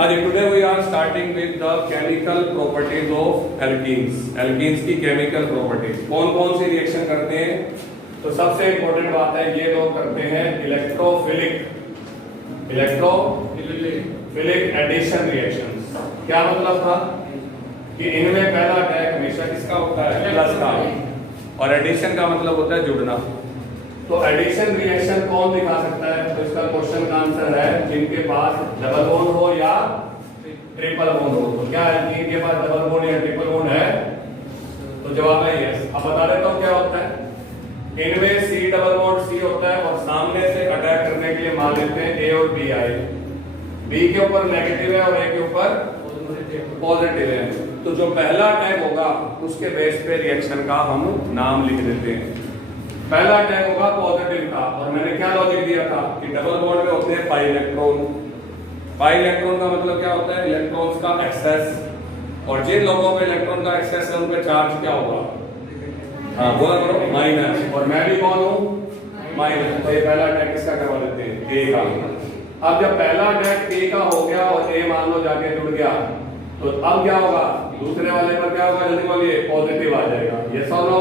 हाँ जी, today we are starting with the chemical properties of alkenes. Alkenes की chemical properties कौन कौन सी रिएक्शन करते हैं। तो सबसे इंपॉर्टेंट बात है, ये लोग करते हैं इलेक्ट्रोफिलिक एडिशन रिएक्शंस। क्या मतलब था कि इनमें पहला अटैक हमेशा किसका होता है, प्लस का, और एडिशन का मतलब होता है जुड़ना। तो एडिशन रिएक्शन कौन दिखा सकता है, तो इसका क्वेश्चन का आंसर है जिनके पास डबल बॉन्ड हो या ट्रिपल बॉन्ड हो। तो क्या एल्कीन के पास डबल बॉन्ड या ट्रिपल बॉन्ड है, तो जवाब है यस। अब बता देता हूं क्या होता है। इनमें सी डबल बॉन्ड सी होता है और सामने से अटैक करने के लिए मान लेते हैं ए और बी आए। बी के ऊपर नेगेटिव है और ए के ऊपर पॉजिटिव है। तो जो पहला अटैक होगा उसके बेस पे रिएक्शन का हम नाम लिख देते हैं। पहला अटैक होगा पॉजिटिव का, और मैंने क्या लॉजिक दिया था कि डबल बॉन्ड में होते हैं पाई इलेक्ट्रॉन। पाई इलेक्ट्रॉन का मतलब क्या होता है, इलेक्ट्रॉन्स का एक्सेस, और जिन लोगों में इलेक्ट्रॉन का एक्सेस है उन पे चार्ज क्या होगा, हाँ बोला करो, माइनस। और मैं भी कौन हूं, माइनस। तो ये पहला अटैक किसका करवा देते हैं, ए का। अब जब पहला अटैक ए का हो गया और ए मान लो जाके जुड़ गया, तो अब क्या होगा, दूसरे वाले पर क्या होगा, जल्दी बोलिए, पॉजिटिव आ जाएगा, यस और नो।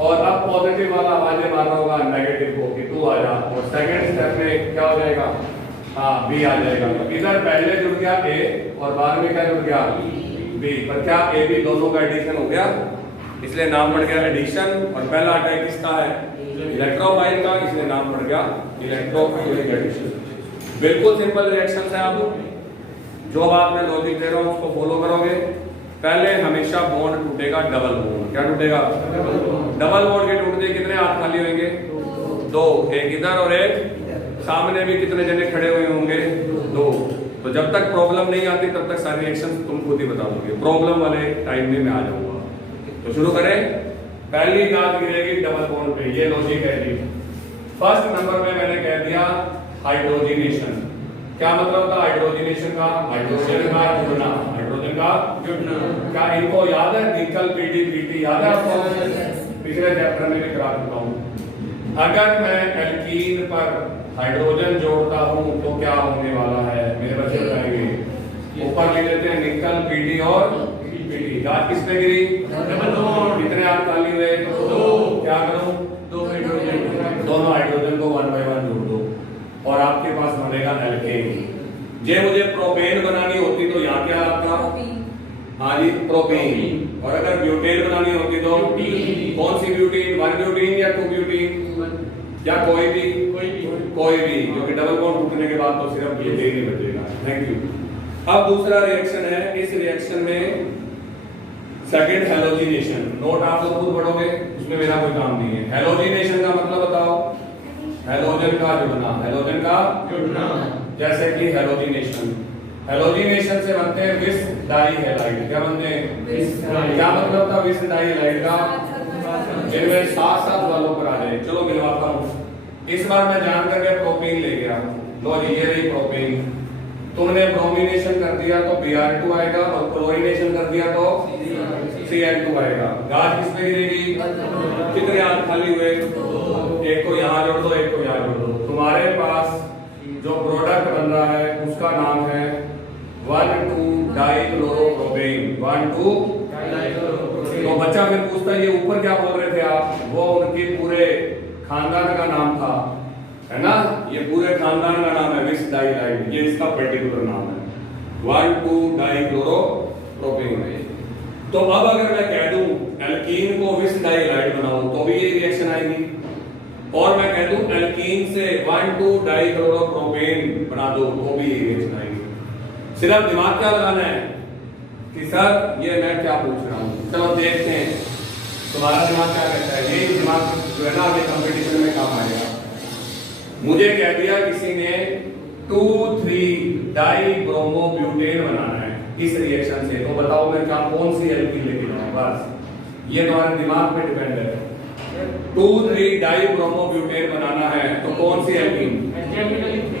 और अब पॉजिटिव वाला आवाजें मार रहा होगा नेगेटिव को कि तू आ जा, और सेकंड स्टेप में क्या हो जाएगा, हाँ बी आ जाएगा। तो इधर पहले जुड़ गया ए और बाद में क्या जुड़ गया, बी। पर क्या ए बी दोनों का एडिशन हो गया, इसलिए नाम पड़ गया एडिशन। और पहला अटैक किसका है, इलेक्ट्रोफाइल का, इसलिए नाम पड़ गया इलेक्ट्रोफिलिक एडिशन। बिल्कुल सिंपल रिएक्शन है। आप जो बात मैं लॉजिक दे रहा हूं उसको फॉलो करोगे। पहले हमेशा बॉन्ड टूटेगा डबल बॉन्ड। क्या टूटेगा, डबल बॉन्ड के टूटते कितने हाथ खाली होंगे, दो, एक इधर और एक सामने भी कितने जने खड़े हुए होंगे, दो। तो जब तक प्रॉब्लम नहीं आती तब तक सारी रिएक्शन तुम खुद ही बता दोगे। प्रॉब्लम वाले टाइम में मैं आ जाऊंगा। तो शुरू करें। पहली गाज गिरेगी डबल बॉन्ड पे, ये लॉजिक है जी। फर्स्ट नंबर में मैंने कह दिया हाइड्रोजिनेशन। क्या मतलब था हाइड्रोजिनेशन का, हाइड्रोजन का जुड़ना, हाइड्रोजन का जुड़ना। क्या इनको याद है, निकल पीटी पीटी याद है आपको, पिछले चैप्टर में भी करा चुका हूं। अगर मैं एल्कीन पर हाइड्रोजन जोड़ता हूं तो क्या होने वाला है, मेरे बच्चे बताएंगे। ऊपर लिख लेते हैं निकल पीटी और पीटी। गाज किस पे गिरी, डबल बॉन्ड। कितने हाथ खाली हुए, दो। क्या करूं, दो हाइड्रोजन, दोनों हाइड्रोजन को 1 by 1 जोड़ दो और आपके पास बनेगा एल्केन। जे मुझे प्रोपेन बनानी होती तो यहाँ क्या आता, हाँ जी प्रोपेन। और अगर ब्यूटेन बनानी होती तो कौन सी ब्यूटीन, 1 ब्यूटीन या 2 ब्यूटीन, या कोई भी, क्योंकि डबल बॉन्ड टूटने के बाद तो सिर्फ ब्यूटेन ही बचेगा। Thank you. अब दूसरा रिएक्शन है, इस रिएक्शन में सेकंड हैलोजिनेशन। नोट आप लोग खुद पढ़ोगे, उसमें मेरा कोई काम नहीं है। हैलोजिनेशन का मतलब बताओ, हैलोजन का जुड़ना, हैलोजन का जुड़ना। जैसे कि हैलोजिनेशन, हैलोजिनेशन से बनते हैं विस डाई हैलाइड। क्या बनते हैं, क्या मतलब था विस डाई हैलाइड का, जिनमें साथ साथ वालों पर आ जाए। चलो गिनवाता हूं। इस बार मैं जान करके प्रोपेन ले गया, लो जी ये रही प्रोपेन। तुमने ब्रोमिनेशन कर दिया तो Br2 आएगा, और क्लोरीनेशन कर दिया तो Cl2 आएगा। गाज किस पे गिरेगी, कितने हाथ खाली हुए, एक को यहाँ जोड़ दो, एक को यहाँ जोड़ दो। तुम्हारे पास जो प्रोडक्ट बन रहा है उसका नाम है 1,2-डाइक्लोरोप्रोपेन। 1,2-डाइक्लोरोप्रोपेन। तो बच्चा फिर पूछता है ये ऊपर क्या बोल रहे थे आप, वो उनके पूरे खानदान का नाम था, है ना। ये पूरे खानदान का नाम है विस डाइलाइड, ये इसका पर्टिकुलर नाम है 1,2-डाइक्लोरोप्रोपेन। तो अब अगर मैं कह दूं एल्कीन को विस डाइलाइड बनाऊं तो भी ये रिएक्शन आएगी, और मैं कह दूं एल्कीन से 1,2-डाइक्लोरोप्रोपेन बना दो तो भी ये रिएक्शन आएगी। सिर्फ दिमाग क्या लगाना है कि सर ये मैं क्या पूछ रहा हूं। चलो देखते हैं तुम्हारा दिमाग क्या कहता है। ये दिमाग जो है ना अभी कंपटीशन में काम आएगा। मुझे कह दिया किसी ने 2,3-डाइब्रोमोब्यूटेन बनाना है इस रिएक्शन से, तो बताओ मैं क्या कौन सी एल्कीन लेके जाऊं। बस ये तुम्हारे दिमाग पे डिपेंड है। 2,3-डाइब्रोमोब्यूटेन बनाना है तो कौन सी एल्कीन,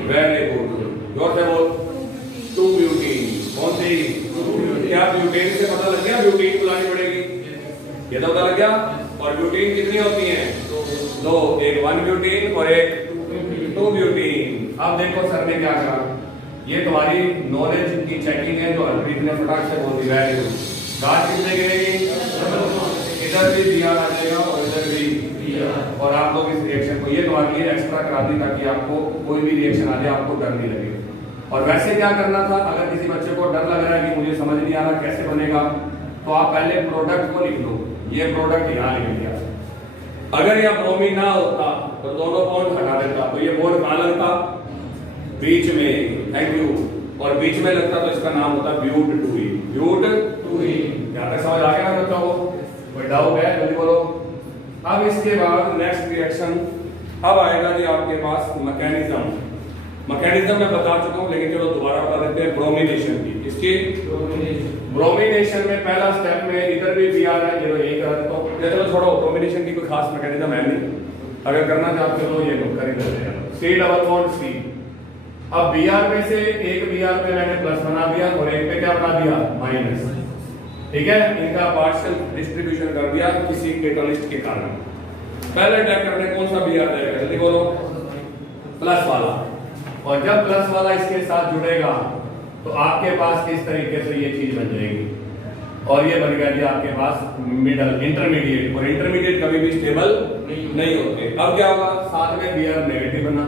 वेरी गुड, जोर से बोल, 2 ब्यूटीन। कौन सी, क्या ब्यूटेन से पता लग गया, ब्यूटीन बुलानी पड़ेगी, ये तो पता लग गया। और ब्यूटीन कितनी होती है, दो, एक 1 ब्यूटीन और एक 2 ब्यूटीन। अब देखो सर ने क्या कहा, ये तुम्हारी नॉलेज की चेकिंग है जो हरप्रीत ने फटाक से बोल दिया है। गाज कितने गिरेगी, इधर भी दिया आ जाएगा और इधर भी, और आप लोग इस रिएक्शन को ये तुम्हारे लिए एक्स्ट्रा करा दी ताकि आपको कोई भी रिएक्शन आ जाए आपको डर नहीं लगे। और वैसे क्या करना था, अगर किसी बच्चे को डर लग रहा है कि मुझे समझ नहीं आ रहा कैसे बनेगा, तो आप पहले प्रोडक्ट को लिख लो। ये प्रोडक्ट यहाँ लिख दिया। अगर यह ब्रोमीन ना होता तो दोनों बॉन्ड हटा देता, तो ये बॉन्ड कहाँ लगता, बीच में, थैंक यू, और बीच में लगता तो इसका नाम होता but two E, but two ई। यहाँ तक समझ आ गया ना बच्चों को, कोई डाउट है जल्दी बोलो। अब इसके बाद नेक्स्ट रिएक्शन अब आएगा जी आपके पास मैकेनिज्म। मैकेनिज्म मैं बता चुका हूँ लेकिन चलो दोबारा बता देते हैं ब्रोमिनेशन की। इसकी ब्रोमिनेशन में पहला स्टेप में इधर भी बी आर है, ये यही करा देता हूँ। चलो छोड़ो, ब्रोमिनेशन की कोई खास मैकेनिज्म है नहीं, अगर करना चाहते हो ये लोग कर ही देते हैं। C double bond C. अब बी आर में से एक बी आर पे मैंने प्लस बना दिया और एक पे क्या बना दिया, माइनस। ठीक है, इनका पार्शियल डिस्ट्रीब्यूशन कर दिया किसी कैटलिस्ट के कारण। पहले अटैक करने कौन सा बी आर जाएगा, जल्दी बोलो, प्लस वाला। और जब प्लस वाला इसके साथ जुड़ेगा तो आपके पास इस तरीके से ये चीज बन जाएगी, और ये बन गया जी आपके पास मिडल इंटरमीडिएट। और इंटरमीडिएट कभी भी स्टेबल नहीं होते। अब क्या होगा, साथ में बी आर नेगेटिव बना।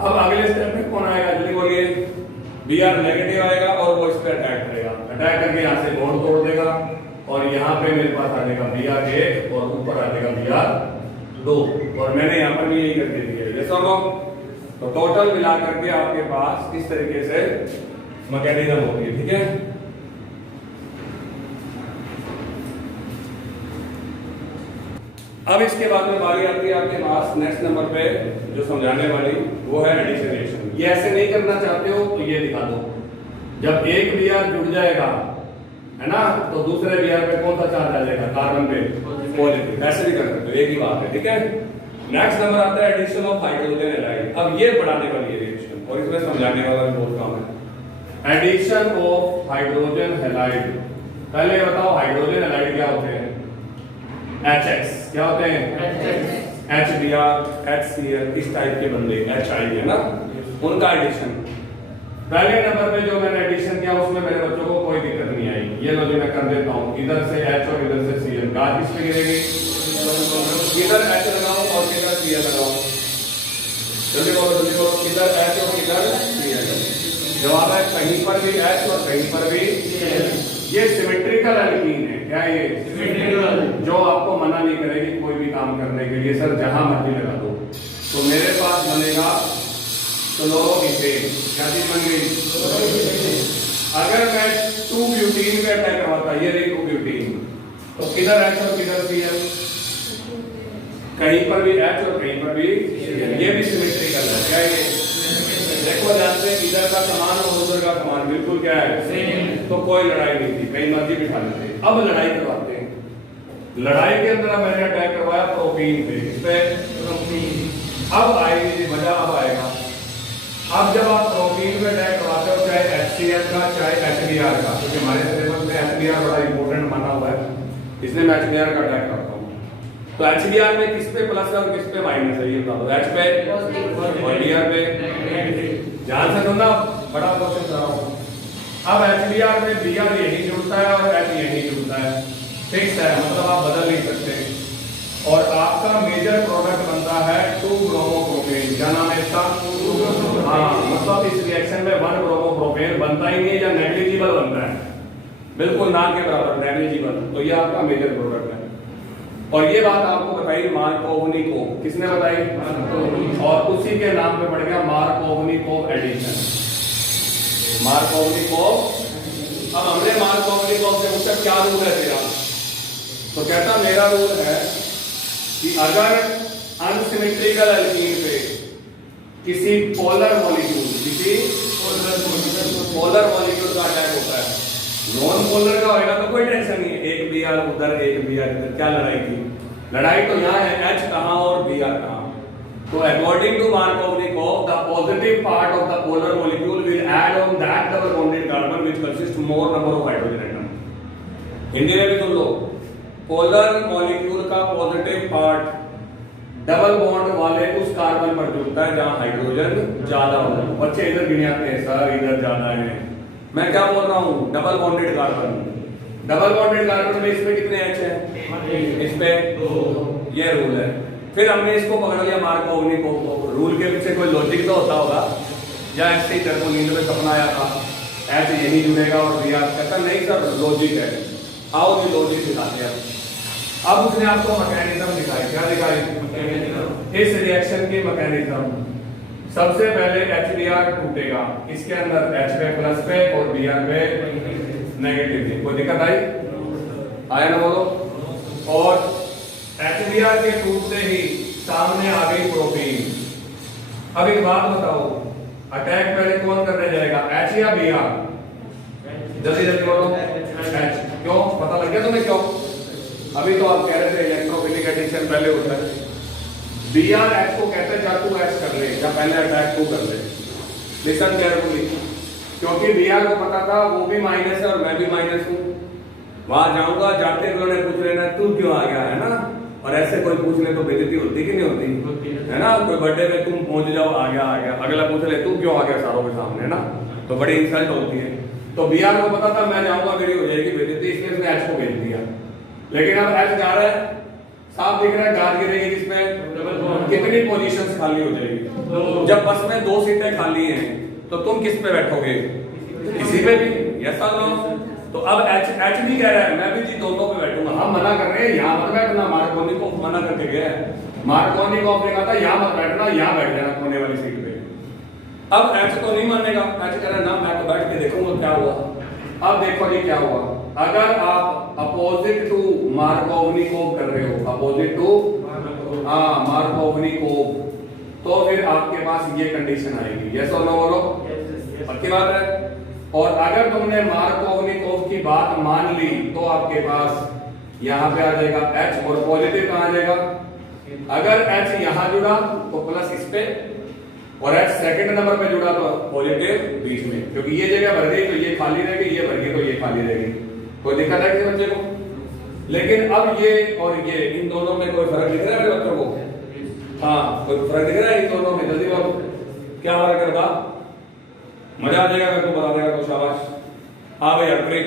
अब अगले स्टेप में कौन आएगा, जल्दी बोलिए, बी आर नेगेटिव आएगा और वो इस पे अटैक करेगा। अटैक करके यहाँ से बॉन्ड तोड़ देगा और यहाँ पे मेरे पास आ जाएगा बी आर 1 और ऊपर आ जाएगा बी आर 2, और मैंने यहाँ पर भी यही कर दिया है। जैसा तो टोटल मिला करके आपके पास इस तरीके से मैकेनिज्म होती है। ठीक है, अब इसके बाद में बारी आती है आपके पास नेक्स्ट नंबर पे जो समझाने वाली, वो है एडिशन रिएक्शन। ये ऐसे नहीं करना चाहते हो तो ये दिखा दो। जब एक बी आर जुड़ जाएगा है ना, तो दूसरे बी आर पे कौन सा चार्ज आ जाएगा, कार्बन पे पॉजिटिव। ऐसे भी कर सकते हो, एक ही बात है। ठीक है, नेक्स्ट नंबर आता है एडिशन ऑफ हाइड्रोजन हैलाइड। अब ये बढ़ाने वाली रिएक्शन और इसमें समझाने वाला भी बहुत काम है। Addition of hydrogen halide. पहले बताओ हाइड्रोजन हैलाइड क्या होते हैं, HX क्या होते हैं, HBr, HCl, इस टाइप के बंदे HI है ना, उनका एडिशन। पहले नंबर पे जो मैंने एडिशन किया उसमें मेरे बच्चों को कोई दिक्कत नहीं आई। ये लो जो मैं कर देता हूँ, इधर से H और इधर से Cl। गाज किस पे गिरेगी, किधर H लगाओ और किधर Cl लगाओ, जल्दी बोलो जल्दी बोलो, किधर H और किधर Cl। जवाब है कहीं पर भी H और कहीं पर भी Cl। ये सिमेट्रिकल एल्कीन है। क्या ये सिमेट्रिकल, जो आपको मना नहीं करेगी कोई भी काम करने के लिए, सर जहां मर्जी लगा दो। तो मेरे पास बनेगा क्लोरोइथेन। क्या चीज बन गई, अगर मैं 2-ब्यूटीन पे अटैक करवाता, ये रही 2-ब्यूटीन, तो किधर H और किधर Cl, कहीं पर भी H और कहीं पर भी Cl। ये भी सिमेट्रिकल है। क्या ये देखो जानते हैं, इधर का समान और उधर का समान बिल्कुल क्या है सेम, तो कोई लड़ाई नहीं थी, कहीं मर्जी बिठा लेते। अब लड़ाई करवाते हैं। लड़ाई के अंदर मैंने अटैक करवाया प्रोटीन पे, किस पे, प्रोटीन। अब आएगी मजा, अब आएगा। अब जब आप प्रोटीन पे अटैक करवाते हो, चाहे HCl का चाहे HBr का, क्योंकि हमारे सिलेबस में HBr बड़ा इंपॉर्टेंट माना हुआ है, इसलिए मैं HBr का अटैक करता हूँ। तो HBr में किस पे प्लस है और किस पे माइनस है, ये बता दो। H पे और Br पे, ध्यान से सुनना, बड़ा क्वेश्चन कर रहा हूँ। अब HBr में Br यही जुड़ता है और H यही जुड़ता है, फिक्स है, मतलब आप बदल नहीं सकते। और आपका मेजर प्रोडक्ट बनता है 2-ब्रोमोप्रोपेन। क्या नाम है इसका, हाँ, मतलब इस रिएक्शन में 1-ब्रोमोप्रोपेन बनता ही नहीं है या नेग्लिजिबल बनता है, बिल्कुल ना के बराबर नेग्लिजिबल। तो ये आपका मेजर प्रोडक्ट है। और ये बात आपको बताई मार्कोवनिकोव, किसने बताई, और उसी के नाम पे पड़ गया मार्कोवनिकोव एडिशन। मार्कोवनिकोव। अब हमने मार्कोवनिकोव से पूछा क्या रूल है तेरा, तो कहता मेरा रूल है कि अगर अनसिमेट्रिकल एल्कीन पे किसी पोलर मॉलिक्यूल का अटैक होता है, नॉन पोलर का होगा तो कोई टेंशन नहीं है, एक Br उधर एक Br इधर, क्या लड़ाई थी, लड़ाई तो यहाँ है H कहाँ और Br कहाँ। तो according to Markovnikov, the positive part of the polar molecule will add on that double bonded carbon which consist more number of hydrogen atom. Hindi में भी सुन लो, पोलर मॉलिक्यूल का पॉजिटिव पार्ट डबल बॉन्ड वाले उस carbon पर जुड़ता है जहां हाइड्रोजन ज्यादा हो। बच्चे इधर गिने आते हैं सर इधर ज्यादा है। मैं क्या बोल रहा हूँ, double bonded carbon. Double bonded carbon में इसमें कितने एच है, इस पे ये रूल है। फिर हमने इसको पकड़ लिया मार्कोवनी को। रूल के पीछे कोई लॉजिक तो होता होगा, या ऐसे ही तेरे को नींद में सपना आया था ऐसे यही जुड़ेगा और दिया, कहता नहीं सर लॉजिक है। आओ जी लॉजिक दिखाते हैं। अब उसने आपको मैकेनिज्म दिखाई, क्या दिखाई, इस रिएक्शन की मैकेनिज्म। सबसे पहले HBr टूटेगा, इसके अंदर H पे प्लस पे और Br पे नेगेटिव पे। कोई दिक्कत आई, आया ना बोलो। और HBr के टूटते ही सामने आ गई प्रोटीन। अब एक बात बताओ, अटैक पहले कौन करने जाएगा, H या Br? जल्दी जल्दी बोलो। H। क्यों, पता लग गया तुम्हें क्यों? अभी तो आप कह रहे थे इलेक्ट्रोफिलिक एडिशन पहले होता है। Br H को कहते हैं जा तू H कर ले, या पहले अटैक तू कर ले। लिसन केयरफुली, क्योंकि Br को पता था वो भी माइनस है और मैं भी माइनस हूँ। वहां जाऊंगा, जाते हुए उन्हें पूछ लेना तू क्यों आ गया, है ना। और ऐसे कोई पूछने तो बेइज्जती होती कि नहीं होती, है ना। कोई बर्थडे में तुम पहुंच जाओ आ गया, अगला पूछ ले तू क्यों आ गया सारों के सामने, ना, तो बड़ी इंसल्ट होती है। तो Br को पता था मैं जाऊंगा मेरी हो जाएगी बेइज्जती, इसलिए उसने H को भेज दिया। लेकिन अब H जा रहा है, साफ दिख रहा है गाज गिरेगी किसमें, कितनी पोजीशंस खाली हो जाएगी। जब बस में 2 सीटें खाली हैं तो तुम किस पे बैठोगे, किसी पे भी, यस और नो। तो अब H भी कह रहा है मैं भी जी दोनों पे बैठूंगा। हम मना कर रहे हैं यहाँ मत बैठना, मार्कोनी को मना करके गया है। मार्कोनी को आपने कहा था यहाँ मत बैठना, यहाँ बैठ जाना कोने वाली सीट पे। अब H तो नहीं मानेगा, H कह रहा है ना मैं तो बैठ के देखूंगा क्या हुआ। अब देखो जी क्या हुआ, अगर आप अपोजिट टू मार्कोवनी को कर रहे हो, अपोजिट टू मार्कोवनी को, तो फिर आपके पास ये कंडीशन आएगी, यस और नो बोलो, पक्की बात है। और अगर तुमने मार्कोवनिकोव की बात मान ली तो आपके पास यहाँ पे आ जाएगा H और पॉजिटिव कहाँ आ जाएगा। अगर H यहाँ जुड़ा तो प्लस इस पे, और H सेकंड नंबर पे जुड़ा तो पॉजिटिव बीच में, क्योंकि ये जगह भर गई तो ये खाली रहेगी, ये भर गई तो ये खाली रहेगी। कोई दिक्कत है किसी बच्चे को? लेकिन अब ये और ये इन दोनों में कोई फर्क दिख रहा है बच्चों को? हाँ, कोई फर्क दिख रहा है इन दोनों में? जल्दी बोलो, क्या फर्क है बता, मजा आ जाएगा अगर तू बता देगा तो शाबाश। हाँ भैया क्लिक,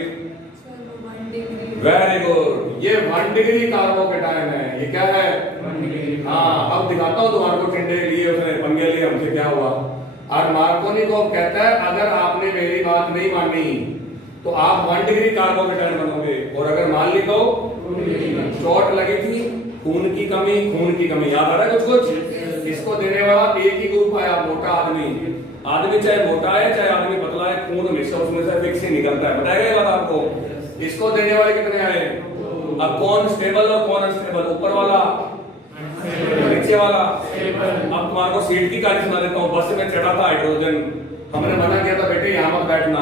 वेरी गुड। ये 1 डिग्री कार्बोकेटायन है, ये क्या है, 1 डिग्री। हाँ, अब दिखाता हूँ तुम्हारे को टिंडे लिए उसने पंगे लिए हमसे क्या हुआ। और मार्कोनिकोव कहता है अगर आपने मेरी बात नहीं मानी तो आप 1 डिग्री कार्बोकेटायन बनोगे, और अगर मान ली तो चोट लगी थी, खून की कमी, याद आ रहा है कुछ कुछ? इसको देने वाला एक ही ग्रुप आया, मोटा आदमी चाहे मोटा है चाहे आदमी पतला है, खून हमेशा उसमें से फिक्स ही निकलता है, बताया गया बात आपको। इसको देने वाले कितने आए, अब कौन स्टेबल और कौन अनस्टेबल, ऊपर वाला नीचे वाला। अब तुम्हारे को सीट की कहानी सुना देता हूँ। बस में चढ़ा था हाइड्रोजन, हमने मना किया था बेटे यहाँ मत बैठना,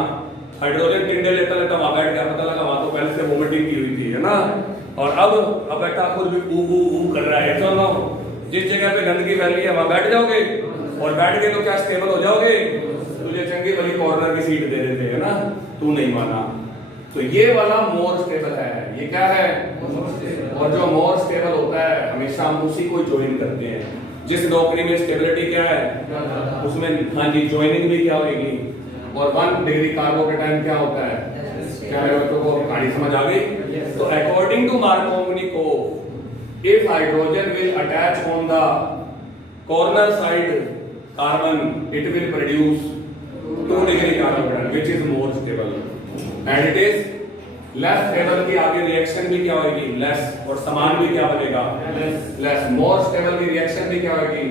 हाइड्रोजन टिंडे लेता वहां बैठ गया, पता लगा वहां तो पहले से वोमिटिंग की हुई थी, है ना। और अब बेटा खुद भी ऊ कर रहा है, चलो जिस जगह पे गंदगी फैली है वहां बैठ जाओगे, और बैठ के तो क्या स्टेबल हो जाओगे। तुझे चंगी वाली कॉर्नर की सीट दे देते है ना, तू नहीं माना। तो ये वाला मोर स्टेबल है, ये क्या है, और जो मोर स्टेबल होता है हमेशा हम उसी को ज्वाइन करते हैं। जिस नौकरी में स्टेबिलिटी क्या है उसमें हाँ जी ज्वाइनिंग भी क्या होगी। और 1 डिग्री कार्बोकेटायन क्या होता है, क्या मेरे बच्चों को कहानी समझ आ गई? तो according to Markovnikov, if hydrogen will attach on the corner side carbon, it will produce 2 degree carbon which is more stable, and it is less stable की आगे रिएक्शन भी क्या होगी, less, और समान भी क्या बनेगा, less। more stable की रिएक्शन भी क्या होगी।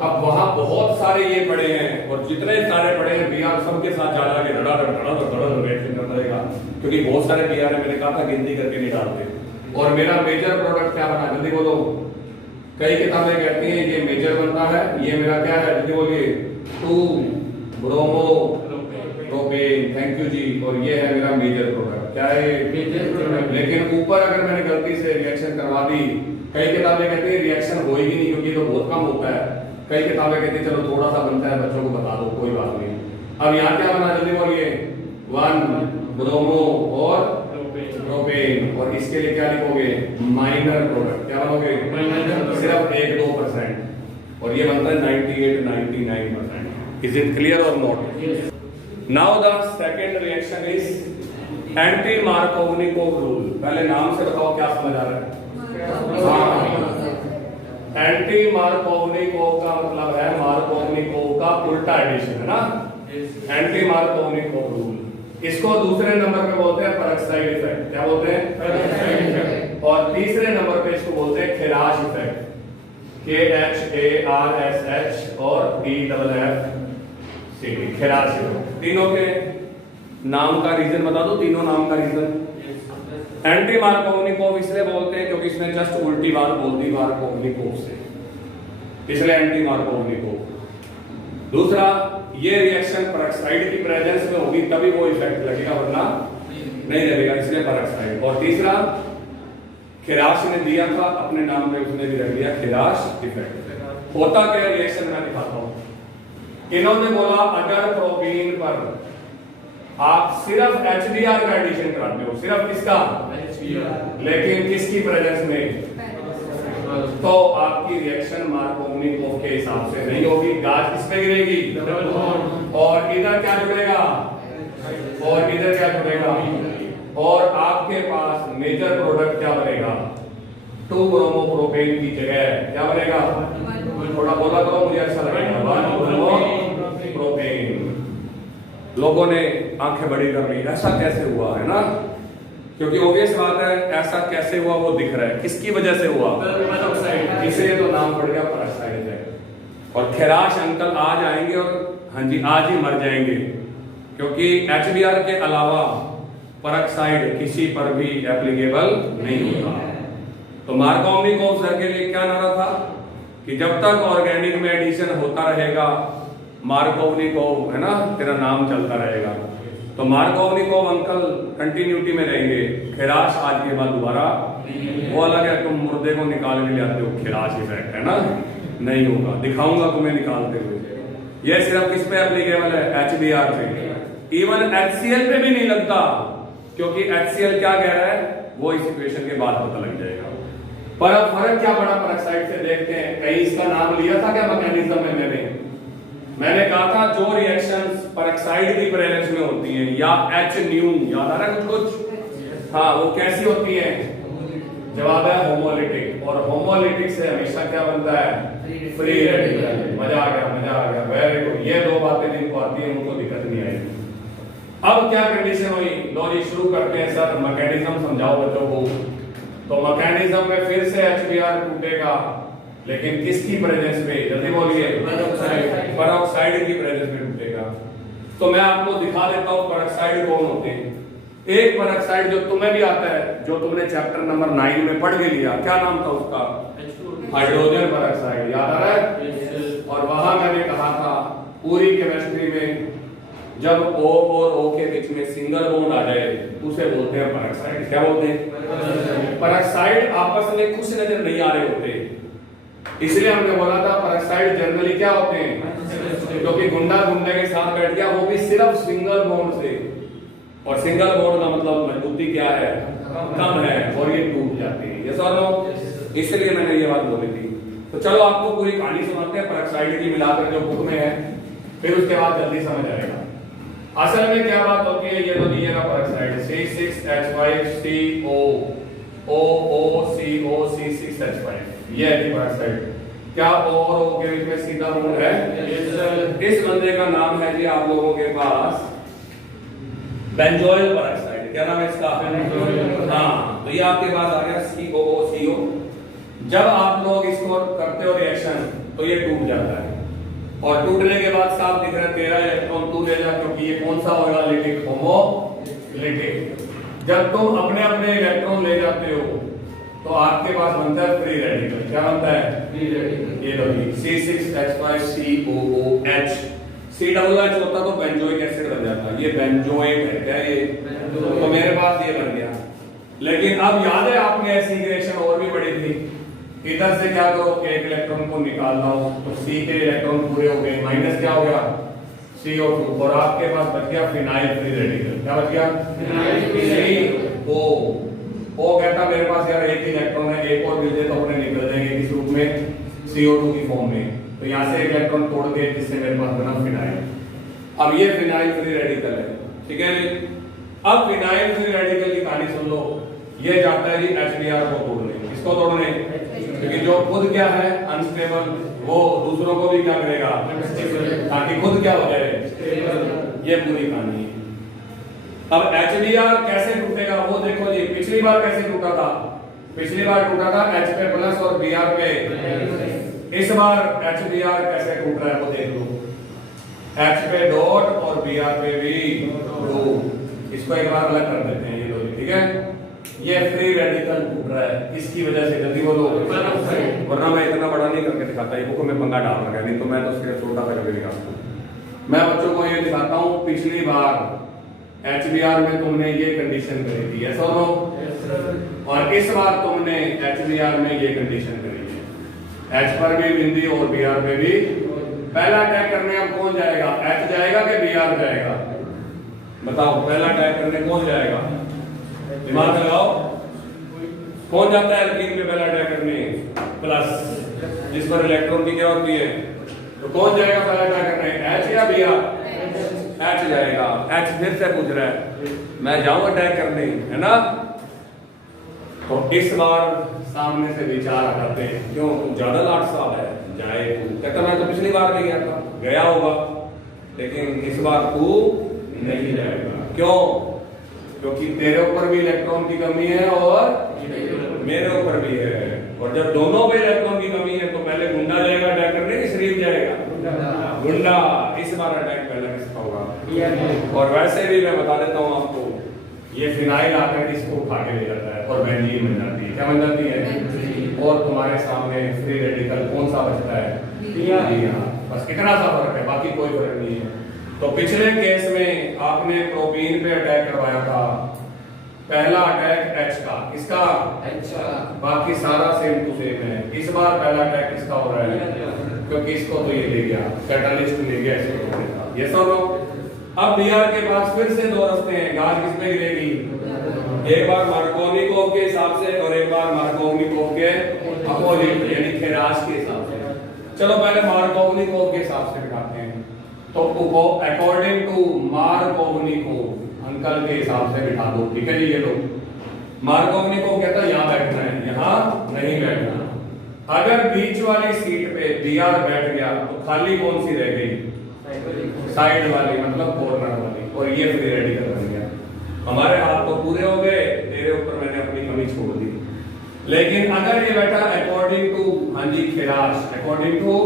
अब वहां बहुत सारे ये पड़े हैं, और जितने सारे पड़े हैं Br सबके साथ जा के धड़ा रिएक्शन करता रहेगा, क्योंकि बहुत सारे Br है, मैंने कहा था गिनती करके नहीं डालते। और मेरा मेजर प्रोडक्ट क्या बना, जल्दी बोलो। कई किताबें कहती हैं ये मेजर बनता है, ये मेरा क्या है, जल्दी बोलिए, 2 ब्रोमो प्रोपेन, थैंक यू जी। और ये है मेरा मेजर प्रोडक्ट, क्या है मेजर प्रोडक्ट। लेकिन ऊपर अगर मैंने गलती से रिएक्शन करवा दी, कई किताबें कहती है रिएक्शन होगी नहीं क्योंकि तो बहुत कम होता है, कई किताबें कहती है चलो थोड़ा सा बनता है, बच्चों को बता दो कोई बात नहीं। अब यहाँ क्या बना, जल्दी बोलिए, 1 ब्रोमो और प्रोपेन, और इसके लिए क्या लिखोगे? Minor product. क्या बनोगे? सिर्फ 1-2%, और ये बनता है 98-99%। इज इट क्लियर और not? Now the second reaction is anti Markovnikov rule. पहले नाम से बताओ क्या समझ आ रहा है? एंटी मार्कोवनिकोव का मतलब है मार्कोवनिकोव का उल्टा एडिशन, है ना? Anti Markovnikov rule. इसको दूसरे नंबर पे बोलते हैं पेरोक्साइड इफेक्ट। क्या बोलते हैं? Peroxide effect. और तीसरे नंबर पे इसको बोलते हैं खेराश इफेक्ट। KHARSH और TFFCT, खेराश इफेक्ट। तीनों के नाम का रीजन बता दो, तीनों नाम का रीजन। एंटी मार्कोवनिकोव इसलिए बोलते हैं क्योंकि इसने जस्ट उल्टी बात बोल दी मार्कोवनिकोव से, इसलिए एंटी मार्कोवनिकोव। दूसरा, ये रिएक्शन पेरोक्साइड की प्रेजेंस में होगी तभी वो इफेक्ट लगेगा, वरना नहीं लगेगा, इसलिए पेरोक्साइड। और तीसरा, खेराश ने दिया था अपने नाम में, उसने भी रख दिया खेराश इफेक्ट। होता क्या रिएक्शन मैं दिखाता हूं। इन्होंने बोला अगर प्रोपीन पर आप सिर्फ HBr का एडिशन कराते हो, सिर्फ किसका? लेकिन किसकी प्रेजेंस में? तो आपकी रिएक्शन मार्कोवनिकोव के हिसाब से नहीं होगी। गाज किस पे गिरेगी? और इधर क्या जुड़ेगा? और इधर क्या जुड़ेगा? और आपके पास मेजर प्रोडक्ट क्या बनेगा? 2-ब्रोमोप्रोपेन की जगह क्या बनेगा? थोड़ा बोला करो, मुझे अच्छा लगेगा। 1-ब्रोमोप्रोपेन। लोगों ने आंखें बड़ी कर ली, ऐसा कैसे हुआ, है ना? क्योंकि ऑब्वियस बात है, ऐसा कैसे हुआ वो दिख रहा है। किसकी वजह से हुआ? इसलिए तो नाम पड़ गया पेरोक्साइड इफेक्ट। और खेराश अंकल आज आएंगे और हाँ जी आज ही मर जाएंगे, क्योंकि HBr के अलावा पेरोक्साइड किसी पर भी एप्लीकेबल नहीं होता। तो मार्कोवनिकोव सर के लिए क्या नारा था कि जब तक ऑर्गेनिक में एडिशन होता रहेगा मार्कोवनिकोव, है ना, तेरा नाम चलता रहेगा। तो मार्कोवनिकोव अंकल कंटिन्यूटी में रहेंगे, खेराश आज के बाद दोबारा वो अलग है। तुम मुर्दे को निकाल के ले आते हो, खेराश इफेक्ट, है ना, नहीं होगा। दिखाऊंगा तुम्हें निकालते हुए। ये सिर्फ किस पे एप्लीकेबल है? HBr पे। इवन HCl पे भी नहीं लगता, क्योंकि HCl क्या कह रहा है वो इस इक्वेशन के बाद पता लग जाएगा। पर अब फर्क क्या पड़ा पेरोक्साइड से, देखते हैं। कहीं इसका नाम लिया था क्या मैकेनिज्म में? मैंने कहा था जो रिएक्शंस पेरोक्साइड की प्रेजेंस में होती हैं, या H न्यू, याद आ रहा है कुछ? हाँ, वो कैसी होती है? जवाब है होमोलिटिक। और होमोलिटिक से हमेशा क्या बनता है? Free radical. मजा आ गया, मजा आ गया, वेरी गुड। ये दो बातें जिनको आती है उनको दिक्कत नहीं आएगी। अब क्या कंडीशन हुई? लो जी शुरू करते हैं सर, मैकेनिज्म समझाओ बच्चों को। तो मैकेनिज्म में फिर से HBr टूटेगा, लेकिन किसकी प्रेजेंस में? जल्दी बोलिए। पेरोक्साइड की प्रेजेंस में टूटेगा। तो मैं आपको दिखा देता हूं पेरोक्साइड कौन होते हैं। एक पेरोक्साइड जो तुम्हें भी आता है, जो तुमने चैप्टर नंबर 9 में पढ़ के लिया, क्या नाम था उसका? Hydrogen peroxide. याद आ रहा है? और वहां मैंने कहा था पूरी केमिस्ट्री में जब O और O के बीच में सिंगल बॉन्ड आ जाए उसे बोलते हैं पेरोक्साइड। क्या बोलते हैं? पेरोक्साइड आपस में खुश नजर नहीं आ रहे होते, इसलिए हमने बोला था पेरोक्साइड जनरली क्या होते हैं? क्योंकि गुंडा गुंडे के साथ बैठ गया, वो भी सिर्फ सिंगल बॉन्ड से। और सिंगल बॉन्ड का मतलब मजबूती क्या है? कम है, और ये टूट जाते हैं। यस और नो? इसलिए मैंने ये बात बोली थी। तो चलो आपको पूरी कहानी सुनाते हैं पेरोक्साइड की मिलाकर जो बुक में है, फिर उसके बाद जल्दी समझ आएगा। असल में क्या बात होती है, ये तो दिए ना पेरोक्साइड C6H5CO OOCO C6H5, ये है पेरोक्साइड। क्या O और O के बीच में सीधा बॉन्ड है? इस बंदे का नाम है जी आप लोगों के पास बेंजोइल पेरोक्साइड। क्या नाम है इसका? हाँ, तो ये आपके पास आ गया COOCO। जब आप लोग इसको करते हो रिएक्शन तो ये टूट जाता है, और टूटने के बाद साफ दिख रहा है 13 इलेक्ट्रॉन तू ले जा, क्योंकि ये कौन सा होगा? Lytic, homolytic. जब तुम अपने अपने इलेक्ट्रॉन ले जाते हो तो आपके पास बनता है फ्री रेडिकल। क्या बनता है? Free radical. ये लो जी C6H5COOH। COOH होता तो बेंजोइक एसिड बन जाता, ये बेंजोइक है। क्या ये? तो मेरे पास ये बन गया। लेकिन अब याद है आपने ऐसी रिएक्शन और भी बड़ी थी। इधर से क्या करो, एक इलेक्ट्रॉन को निकाल लो तो C के इलेक्ट्रॉन पूरे हो गए, माइनस क्या हो गया? CO2 और आपके पास बच गया फिनाइल फ्री रेडिकल। क्या बच गया? CO। ओ कहता मेरे पास यार एक इलेक्ट्रॉन है, एक और मिल जाए तो अपने निकल जाएंगे किस रूप में? CO2 की फॉर्म में। तो यहां से एक इलेक्ट्रॉन तोड़ के जिससे मेरे पास बना फिनाइल। अब ये फिनाइल फ्री रेडिकल है, ठीक है। अब फिनाइल फ्री रेडिकल की कहानी सुन लो। ये जाता है जी HBr को तोड़ने। किसको तोड़ने? क्योंकि जो खुद क्या है अनस्टेबल, वो दूसरों को भी क्या करेगा? ताकि खुद क्या हो जाए? ये पूरी कहानी है। अब HBr कैसे टूटेगा वो देखो जी। पिछली बार कैसे टूटा था? पिछली बार टूटा था H पे प्लस और Br पे। इस बार HBr कैसे टूट रहा है वो देख लो। H पे डॉट और Br पे भी दो। इसको एक बार अलग कर देते हैं ये दो, ठीक है। ये फ्री रेडिकल टूट रहा है, किसकी वजह से? जल्दी बोलो। वरना मैं इतना बड़ा नहीं करके दिखाता, ये बुक में पंगा डाल रखा है, नहीं तो मैं तो उसके छोटा सा करके दिखाता हूं। मैं बच्चों को ये दिखाता हूं पिछली बार HBr में तुमने ये कंडीशन करी थी, यस और नो? और इस बार तुमने HBr में ये कंडीशन करी है। H पर भी बिंदी और Br पे भी। पहला अटैक करने अब कौन जाएगा? H जाएगा कि Br जाएगा? बताओ, पहला अटैक करने कौन जाएगा? दिमाग लगाओ। कौन जाता है एल्कीन में पहला अटैक करने? प्लस, जिस पर इलेक्ट्रॉन की क्या होती है। तो कौन जाएगा पहला अटैक करने? H या Br? H जाएगा। H फिर से पूछ रहा है मैं जाऊं अटैक करने, है ना। तो इस बार सामने से विचार आ जाते हैं, क्यों तू ज्यादा लाट साल है, जाए तू। कहता मैं तो पिछली बार भी गया था, गया होगा, लेकिन इस बार तू नहीं जाएगा। क्यों? क्योंकि तेरे ऊपर भी इलेक्ट्रॉन की कमी है और मेरे ऊपर भी है। और जब दोनों पे इलेक्ट्रॉन की कमी है तो पहले गुंडा जाएगा अटैक करने कि शरीफ जाएगा? गुंडा। इस बार अटैक पहले किसका होगा? और वैसे भी मैं बता देता हूं आपको, ये फिनाइल आकर इसको उठा के ले जाता है और बेंजीन बन जाती है। क्या बन जाती है? और तुम्हारे सामने फ्री रेडिकल कौन सा बचता है? बस इतना सा फर्क है, बाकी कोई फर्क नहीं है। तो पिछले केस में आपने प्रोपीन पे अटैक करवाया था, पहला अटैक H का, किसका? H का। बाकी सारा सेम टू सेम है। इस बार पहला अटैक किसका हो रहा है? क्योंकि इसको तो ये ले गया, कैटलिस्ट ले गया इसको। ये सब अब Br के पास फिर से दो रास्ते हैं, गाज किसमें गिरेगी? एक बार मार्कोवनिकोव के हिसाब से और एक बार मार्कोवनिकोव के अपोजिट यानी खेरास के हिसाब से। चलो पहले मार्कोवनिकोव के हिसाब से दिखाते हैं। तो अकॉर्डिंग टू मार्कोवनिकोव अंकल के हिसाब से बिठा दो, ठीक है जी। ये लो, मार्कोवनिकोव कहता है यहां बैठना है, यहां नहीं बैठना। अगर बीच वाली सीट पे Br बैठ गया तो खाली कौन सी रह गई? साइड वाली, मतलब कॉर्नर वाली। और ये फ्री रेडिकल बन गया। हमारे हाथ तो पूरे हो गए, तेरे ऊपर मैंने अपनी कमी छोड़ दी। लेकिन अगर ये बैठा अकॉर्डिंग टू, हाँ जी खेरास, अकॉर्डिंग टू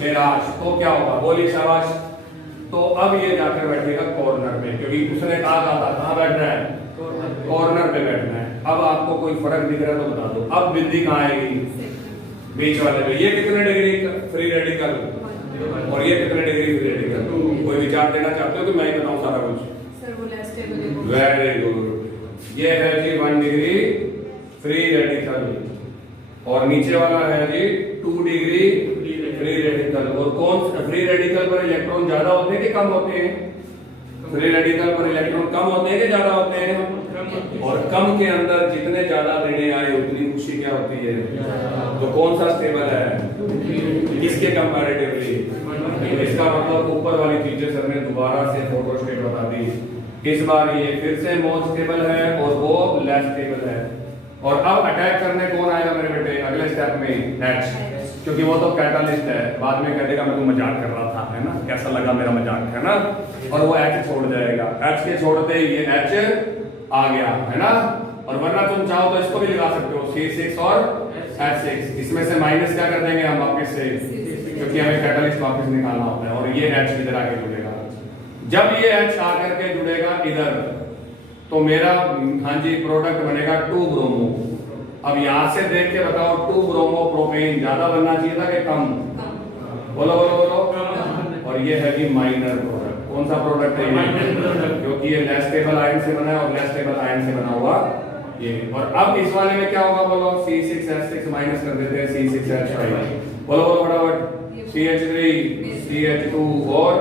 खेरास, तो क्या होगा? बोलिए शाबाश। तो अब ये जाकर बैठेगा कॉर्नर पे, क्योंकि उसने कहा था कहां बैठना है? कॉर्नर पे बैठना है। अब आपको कोई फर्क दिख रहा है तो बता दो। अब बिंदी कहां आएगी? बीच वाले पे। ये कितने डिग्री फ्री रेडिकल और ये कितने डिग्री फ्री रेडिकल? कोई विचार देना चाहते हो कि मैं ही बताऊं सारा कुछ? Very good. ये है जी 1 डिग्री फ्री रेडिकल और नीचे वाला है जी 2 डिग्री फ्री रेडिकल। और कौन फ्री रेडिकल पर इलेक्ट्रॉन ज्यादा होते हैं कि कम होते हैं? फ्री रेडिकल पर इलेक्ट्रॉन कम होते हैं कि ज्यादा होते हैं? और कम के अंदर जितने ज्यादा देने आए उतनी खुशी क्या होती है? तो कौन सा स्टेबल है? किसके कंपैरेटिवली? इसका मतलब ऊपर वाली चीजें सर ने दोबारा से फोटोस्टेट बता दी। इस बार ये फिर से मोर स्टेबल है और वो लेस स्टेबल है। और अब अटैक करने कौन आएगा मेरे बेटे अगले स्टेप में? H, क्योंकि वो तो कैटलिस्ट है। बाद में कह देगा मैं तो मजाक कर रहा था, है ना, कैसा लगा मेरा मजाक, है ना। और वो H छोड़ जाएगा। H के छोड़ते ही ये H आ गया, है ना। और वरना तुम चाहो तो इसको भी लगा सकते हो, C6 और H6। इसमें से माइनस क्या कर देंगे हम वापस से, क्योंकि हमें कैटलिस्ट वापस निकालना होता है। और ये H इधर आके जुड़ेगा। जब ये H आकर के जुड़ेगा इधर तो मेरा, हाँ जी, प्रोडक्ट बनेगा 2 ब्रोमो। अब यहां से देख के बताओ 2 ब्रोमो प्रोपेन ज्यादा बनना चाहिए था कि कम? बोलो बोलो बोलो। और ये है जी माइनर प्रोडक्ट। कौन सा प्रोडक्ट है? माइनर प्रोडक्ट, क्योंकि ये लेस स्टेबल आयन से बना है और लेस स्टेबल आयन से बना हुआ ये। और अब इस वाले में क्या होगा? बोलो C6H6 माइनस कर देते हैं C6H5। बोलो बोलो फटाफट। CH3 CH2 और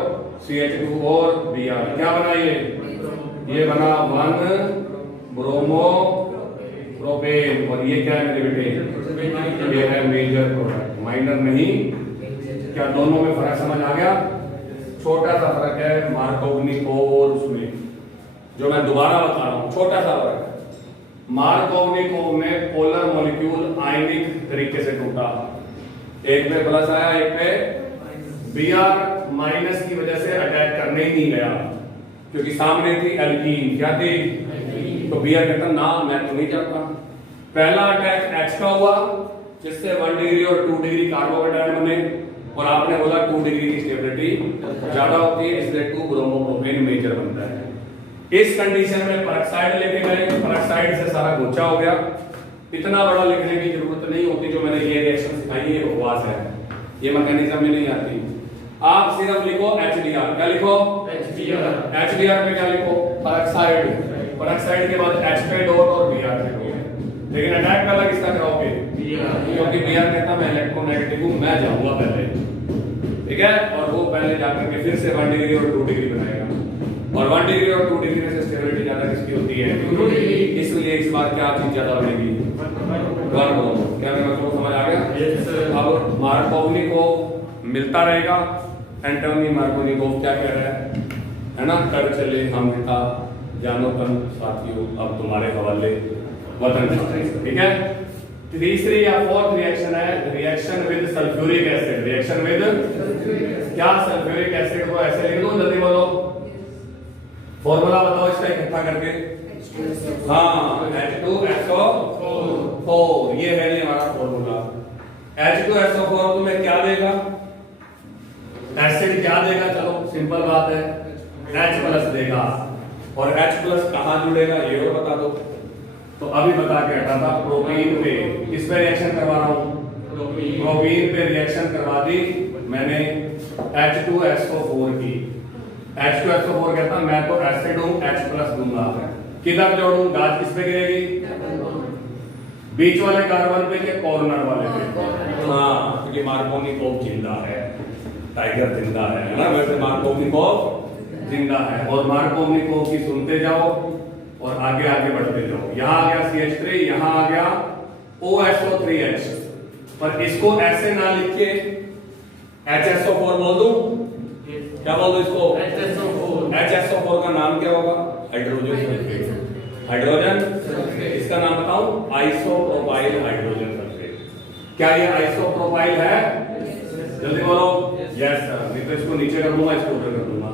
CH2 और Br, क्या बना ये बना 1 ब्रोमो प्रोपेन, और ये क्या है मेरे बेटे, ये है मेजर प्रोडक्ट, माइनर नहीं। क्या दोनों में फर्क समझ आ गया? छोटा सा फर्क है मार्कोवनिक और उसमें, जो मैं दोबारा बता रहा हूं, छोटा सा फर्क है। मार्कोवनिक में पोलर मॉलिक्यूल आयनिक तरीके से टूटा, एक पे प्लस आया, एक पे Br माइनस की वजह से अटैक करने ही नहीं गया, क्योंकि सामने थी एल्कीन, क्या थी, तो Br कहता ना मैं तो नहीं चाहता। पहला अटैक H का हुआ, जिससे 1 डिग्री और 2 डिग्री कार्बोकेटायन बने, और आपने बोला 2 डिग्री की स्टेबिलिटी ज्यादा होती है, इसलिए 2 ब्रोमो प्रोपेन मेजर बनता है। इस कंडीशन में पेरोक्साइड लेके गए, पेरोक्साइड से सारा गोचा हो गया। इतना बड़ा लिखने की जरूरत नहीं होती, जो मैंने ये रिएक्शन सिखाई है बकवास है, ये मैकेनिज्म में नहीं आती। आप सिर्फ लिखो HDR, क्या लिखो HDR पे क्या लिखो, पेरोक्साइड, पेरोक्साइड के बाद H पे डॉट और Br पे डॉट। लेकिन अटैक पहला किसका कराओगे, क्योंकि Br कहता मैं इलेक्ट्रोनेगेटिव हूं, मैं जाऊंगा पहले, ठीक है, और वो पहले जाकर के फिर से 1 डिग्री और 2 डिग्री बनाएगा, और 1 डिग्री और 2 डिग्री में से स्टेबिलिटी ज्यादा किसकी होती है, 2 डिग्री। इसलिए इस बार क्या चीज ज्यादा बनेगी, 1 ब्रोमो। क्या मेरे को समझ आ गया? अब मार्कोवनिक को मिलता रहेगा, एंटोनी मार्कोनिकोव क्या कह रहा है ना, कर चले हम पिता जानो तन साथियों, अब तुम्हारे हवाले वतन, ठीक है। तीसरी या फोर्थ रिएक्शन है reaction with sulphuric acid, reaction with क्या, सल्फ्यूरिक एसिड को ऐसे लिख दो, जल्दी बोलो, फॉर्मूला बताओ इसका इकट्ठा करके। हाँ, H2SO4, ये है ये हमारा फॉर्मूला। H2SO4 तुम्हें क्या देगा, एसिड क्या देगा, चलो सिंपल बात है, H प्लस देगा, और H प्लस कहां जुड़ेगा ये और बता दो। तो अभी बता के हटा था, प्रोपीन पे, किस पे रिएक्शन करवा रहा हूं, प्रोपीन पे रिएक्शन करवा दी मैंने H2SO4 की। H2SO4 कहता मैं तो एसिड हूं, H प्लस दूंगा, किधर जोड़ूं, गाज किस पे गिरेगी, बीच वाले कार्बन पे के कॉर्नर वाले पे। हाँ, क्योंकि मार्कोनिकोव जिंदा है, टाइगर जिंदा है ना, वैसे मार्कोवनिकोव जिंदा है, और मार्कोवनिकोव की सुनते जाओ और आगे आगे बढ़ते जाओ। यहां आ गया CH3, यहां आ गया OSO3H, पर इसको ऐसे ना लिख के HSO4 बोल दूं, क्या बोल दूं इसको, HSO4 का नाम क्या होगा, हाइड्रोजन सल्फेट, हाइड्रोजन, इसका नाम बताऊं, आइसोप्रोपाइल हाइड्रोजन सल्फेट। क्या ये आइसोप्रोपाइल है, जल्दी बोलो, यस सर, नहीं तो इसको नीचे कर दूंगा, इसको ऊपर कर दूंगा।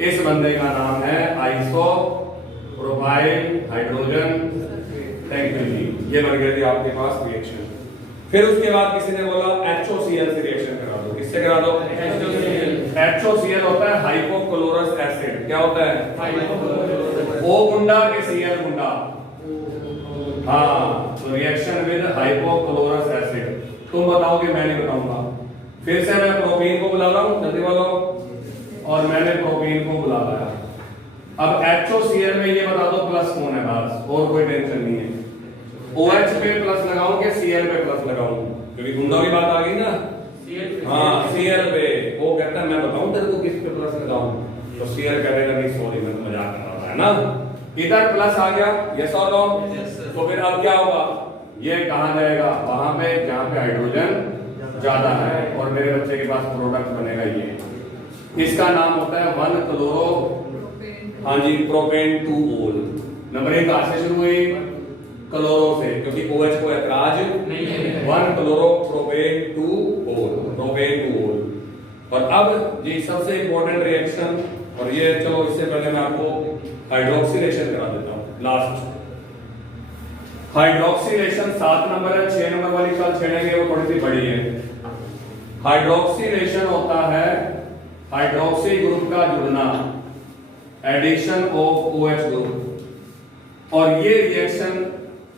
इस बंदे का नाम है आइसोप्रोपाइल हाइड्रोजन, थैंक यू जी, ये बन गई थी आपके पास रिएक्शन। फिर उसके बाद किसी ने बोला HOCl से रिएक्शन करा दो, किससे करा दो, HOCl होता है हाइपोक्लोरस एसिड, क्या होता है, O गुंडा के Cl गुंडा, हाँ, तो रिएक्शन विद हाइपोक्लोरस एसिड, तुम बताओगे मैं नहीं बताऊंगा। फिर से मैं प्रोपीन को बुला रहा हूं, जल्दी बोलो, और मैंने प्रोपीन को बुला लाया। अब HOCl में ये बता दो प्लस कौन है, बस, और कोई टेंशन नहीं है। OH पे प्लस लगाऊं कि Cl पे प्लस लगाऊं, क्योंकि गुंडा की बात आ गई ना, हाँ Cl पे, वो कहता है मैं बताऊं तेरे को किस पे प्लस लगाऊं, तो Cl कहेगा नहीं सॉरी मैं तो मजाक कर रहा था, है ना। इधर प्लस आ गया, यस और नो, तो फिर अब क्या होगा, ये कहां जाएगा, वहां पे जहां पे हाइड्रोजन ज्यादा है, और मेरे बच्चे के पास प्रोडक्ट बनेगा ये, इसका नाम होता है 1 क्लोरो, हाँ जी, प्रोपेन 2 ओल। नंबरिंग कहां से शुरू हुई, क्लोरो से, क्योंकि OH को ऐतराज नहीं है, 1 क्लोरो प्रोपेन 2 ओल, प्रोपेन 2 ओल। और अब जी सबसे इंपॉर्टेंट रिएक्शन, और ये चलो इससे पहले मैं आपको हाइड्रोक्सिलेशन करा देता हूं, लास्ट हाइड्रोक्सिलेशन 7 नंबर है, 6 नंबर वाली कल छेड़ेंगे, वो थोड़ी सी बड़ी है। हाइड्रोक्सिलेशन होता है हाइड्रोक्सी ग्रुप का जुड़ना, एडिशन ऑफ OH ग्रुप, और ये रिएक्शन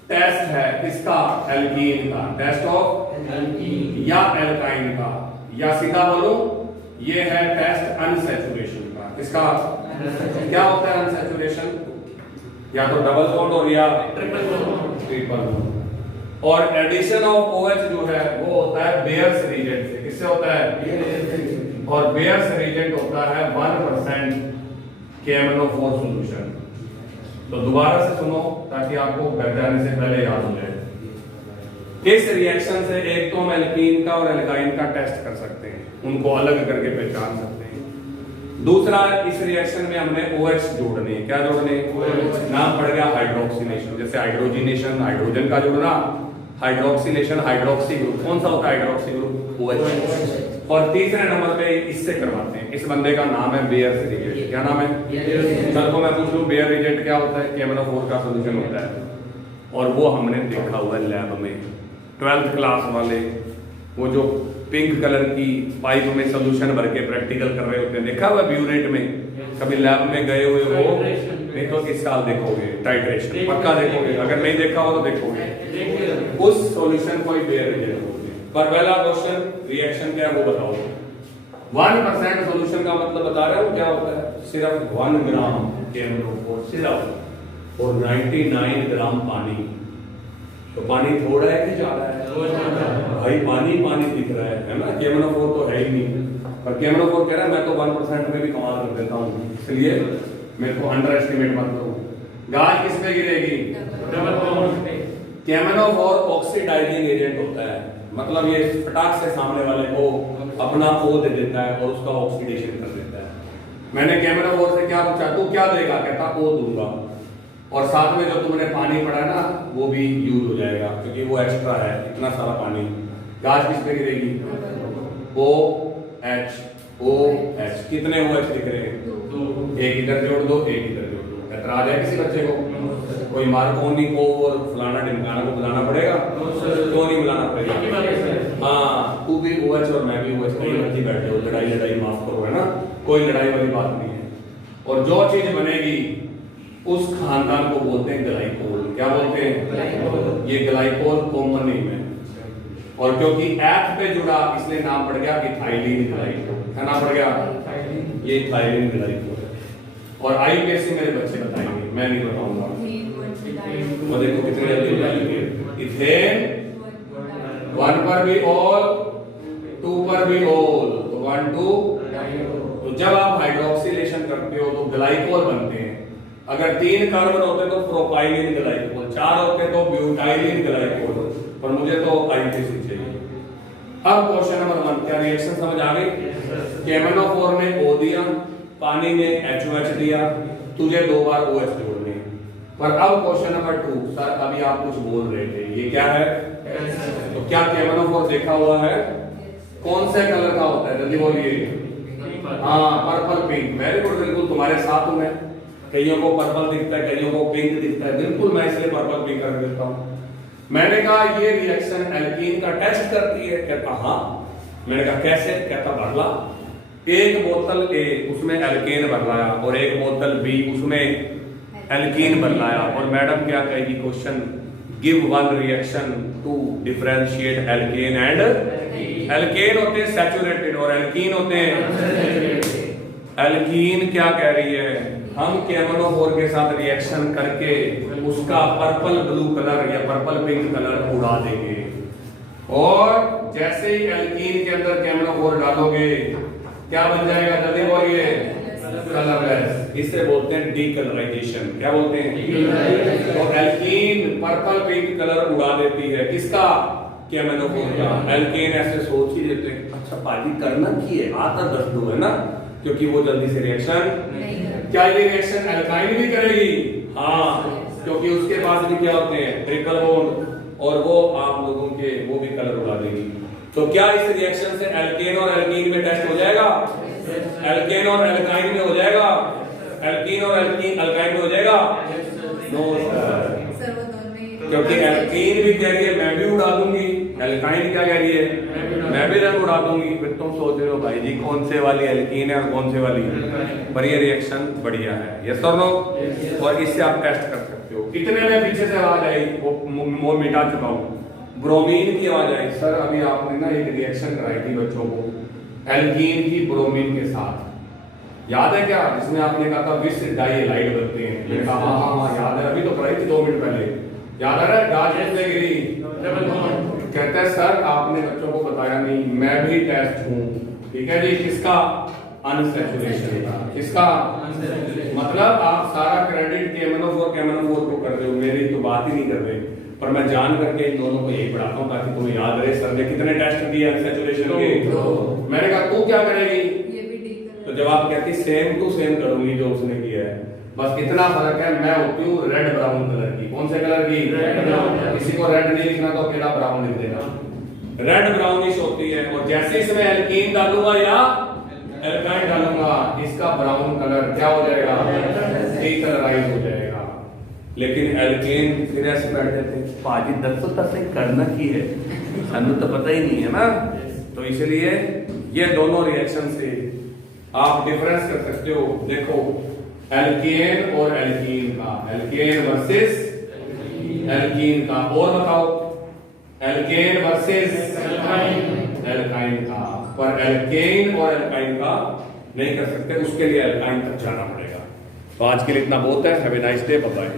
टेस्ट है किसका, एल्कीन का, टेस्ट ऑफ एल्कीन या एल्काइन का, या सीधा बोलो ये है टेस्ट अनसैचुरेशन का। किसका, क्या होता है अनसैचुरेशन, या तो डबल बॉन्ड और या ट्रिपल बॉन्ड। और एडिशन ऑफ OH जो है वो होता है बेयर्स रीजन से, किससे होता है, और बेयर्स रिएजेंट होता है 1% KMnO4 सॉल्यूशन। तो दोबारा से सुनो ताकि आपको घर जाने से पहले याद हो जाए। इस रिएक्शन से एक तो हम एल्कीन का और एल्काइन का टेस्ट कर सकते हैं, उनको अलग करके पहचान सकते हैं। दूसरा, इस रिएक्शन में हमने OH जोड़ने हैं। क्या जोड़ने हैं? नाम पड़ गया हाइड्रोक्सिलेशन। जैसे हाइड्रोजिनेशन, हाइड्रोजन का जोड़ना, हाइड्रोक्सिलेशन, हाइड्रोक्सी ग्रुप। कौन सा होता है हाइड्रोक्सी ग्रुप? OH। और तीसरे नंबर पे इससे करवाते हैं। इस बंदे का नाम है बेयर्स रिएजेंट। क्या नाम है? चल तो मैं पूछ लूं, बेयर रिएजेंट क्या होता है? KMnO4 का सॉल्यूशन होता है, और वो हमने देखा हुआ है लैब में। 12th क्लास वाले वो जो पिंक कलर की पाइप में सॉल्यूशन भर के प्रैक्टिकल कर रहे होते हैं, देखा हुआ ब्यूरेट में? कभी लैब में गए हुए हो? नहीं तो इस साल देखोगे टाइट्रेशन, पक्का देखोगे। अगर नहीं देखा हो तो देखोगे। उस सॉल्यूशन को ही बेयर रिएजेंट बोलते हैं। पर पहला क्वेश्चन, रिएक्शन क्या है वो बताओ। 1% सॉल्यूशन का मतलब बता रहा हूं क्या होता है? सिर्फ 1 ग्राम KMnO4 सिर्फ, और 99 ग्राम पानी। तो पानी थोड़ा है कि ज्यादा है? भाई पानी पानी दिख रहा है ना। KMnO4 तो है ही नहीं, पर KMnO4 कह रहा है मैं तो 1% में भी कमाल कर देता हूँ, इसलिए मेरे को अंडर एस्टिमेट मत करो। गाज किस पे गिरेगी? KMnO4 ऑक्सीडाइजिंग एजेंट होता है, मतलब ये फटाक से सामने वाले को अपना O दे देता है और उसका ऑक्सीडेशन कर देता है। मैंने KMnO4 से क्या पूछा, तू क्या देगा? कहता O दूंगा, और साथ में जो तुमने पानी पड़ा ना वो भी यूज हो जाएगा, क्योंकि वो एक्स्ट्रा है इतना सारा पानी। गाज किस पे गिरेगी? OH। OH कितने OH दिख रहे हैं? 2। एक इधर जोड़ दो, एक इधर जोड़ दो। ऐतराज है किसी बच्चे को? कोई मार्कोनी को और फलाना ढिमकाना को बुलाना पड़ेगा? क्यों नहीं बुलाना पड़ेगा? हाँ, तू भी OH और मैं भी OH, कहीं मर्जी बैठे हो, लड़ाई लड़ाई माफ करो, है ना, कोई लड़ाई वाली बात नहीं है। और जो चीज बनेगी उस खानदान को बोलते हैं ग्लाइकोल। क्या बोलते हैं? ये ग्लाइकोल कॉमन नेम है, और क्योंकि एथ पे जुड़ा इसलिए नाम पड़ गया इथाइलिन ग्लाइकोल। क्या नाम पड़ गया? ये इथाइलिन ग्लाइकोल है। और IUPAC मेरे बच्चे बताएंगे, मैं नहीं बताऊंगा। वो देखो कितने जल्दी बताएंगे। इथेन 1 पर भी ऑल, 2 पर भी ऑल, तो 1 2। तो जब आप हाइड्रोक्सिलेशन करते हो तो ग्लाइकोल बनते हैं। अगर 3 कार्बन होते तो प्रोपाइलिन ग्लाइकोल, 4 होते तो ब्यूटाइलिन ग्लाइकोल, पर मुझे तो IUPAC चाहिए। अब क्वेश्चन नंबर 1, क्या रिएक्शन समझ आ गई? KMnO4 ने O दिया, पानी ने HOH दिया, तुझे 2 बार OH जोड़ने। पर अब क्वेश्चन नंबर 2, सर अभी आप कुछ बोल रहे थे, ये क्या है? तो क्या KMnO4 देखा हुआ है? कौन से कलर का होता है? जल्दी बोलिए। हाँ, पर्पल पिंक। वेरी गुड, बिल्कुल तुम्हारे साथ हूं मैं। कईयों को पर्पल दिखता है, कईयों को पिंक दिखता है, बिल्कुल मैं इसलिए पर्पल पिंक कर देता हूं। मैंने कहा ये रिएक्शन एल्कीन का टेस्ट करती है? कहता हाँ। मैंने कहा कैसे? कहता भरला, एक बोतल A उसमें एल्केन भर लाया और एक बोतल B उसमें एल्कीन भर लाया, और मैडम क्या कहेगी question? Give one reaction to differentiate alkane and alkane होते हैं सैचुरेटेड और एल्कीन होते हैं। एल्कीन क्या कह रही है? हम KMnO4 के साथ रिएक्शन करके उसका पर्पल ब्लू कलर या पर्पल पिंक कलर उड़ा देंगे, और जैसे ही एल्कीन के अंदर KMnO4 डालोगे क्या बन जाएगा? जल्दी बोलिए। कलरलेस। इसे बोलते हैं डीकलराइजेशन। क्या बोलते हैं? तो एल्कीन पर्पल पिंक कलर उड़ा देती है, किसका? KMnO4 का। एल्कीन ऐसे सोच ही देते हैं, अच्छा पार्टी करना की है, आता 10 दो, है ना, क्योंकि वो जल्दी से रिएक्शन। क्या ये रिएक्शन एल्काइन भी करेगी? हाँ, क्योंकि उसके पास भी क्या होते हैं? ट्रिपल बॉन्ड, और वो आप लोगों के वो भी कलर उड़ा देगी। तो क्या इस रिएक्शन से एल्केन और एल्कीन में टेस्ट हो जाएगा? एल्केन और एल्काइन में हो जाएगा? एल्कीन और एल्कीन अल्काइन में हो जाएगा? नो सर, क्योंकि एल्कीन भी कह रही है मैं भी उड़ा दूंगी, एल्काइन क्या कह रही है? मैं भी रंग उड़ा दूंगी। फिर तुम सोच रहे हो भाई जी कौन से वाली एल्कीन है और कौन से वाली, पर ये रिएक्शन बढ़िया है। यस और नो? और इससे आप टेस्ट कर सकते हो। कितने में पीछे से आवाज आई? वो मिटा चुका हूं। ब्रोमीन की आवाज आई। सर अभी आपने ना एक रिएक्शन कराई थी बच्चों को एल्कीन की ब्रोमीन के साथ, याद है क्या? जिसमें आपने कहा था विस डाइलाइड बनते हैं। मैंने कहा हाँ हाँ याद है, अभी तो कराई थी 2 मिनट पहले, याद आ रहा है? गाज में गिरी। कहते हैं सर आपने बच्चों को बताया नहीं, मैं भी टेस्ट हूं, ठीक है जी, किसका? अनसैचुरेशन का। किसका? मतलब आप सारा क्रेडिट KMnO4 को कर रहे हो, मेरी तो बात ही नहीं कर रहे, पर मैं जान करके इन दोनों को यही पढ़ाता हूँ ताकि तुम्हें याद रहे सर ने कितने टेस्ट दिए अनसैचुरेशन के। मैंने कहा तू क्या करेगी? तो जवाब कहती सेम टू सेम करूंगी जो उसने किया है, बस इतना फर्क है, मैं होती हूँ रेड ब्राउन कलर की। कौन से कलर की? Red brown. किसी को रेड नहीं लिखना तो अकेला ब्राउन लिख देना। रेड ब्राउनिश होती है, और जैसे इसमें एल्कीन डालूंगा या एल्काइन डालूंगा, इसका ब्राउन कलर क्या हो जाएगा? डीकलराइज हो जाएगा। लेकिन एल्केन फिर ऐसे बैठ जाते हैं, पाजी 10 से करना की है, सानू तो पता ही नहीं है ना। तो इसलिए ये दोनों रिएक्शन से आप डिफरेंस कर सकते हो। देखो एल्केन और एल्कीन का, एल्केन वर्सेस एल्कीन का, और बताओ एल्केन वर्सेस एल्काइन का, पर एल्केन और एल्काइन का नहीं कर सकते, उसके लिए एल्काइन तक जाना पड़ेगा। तो आज के लिए इतना बहुत है। Have a nice day, bye bye.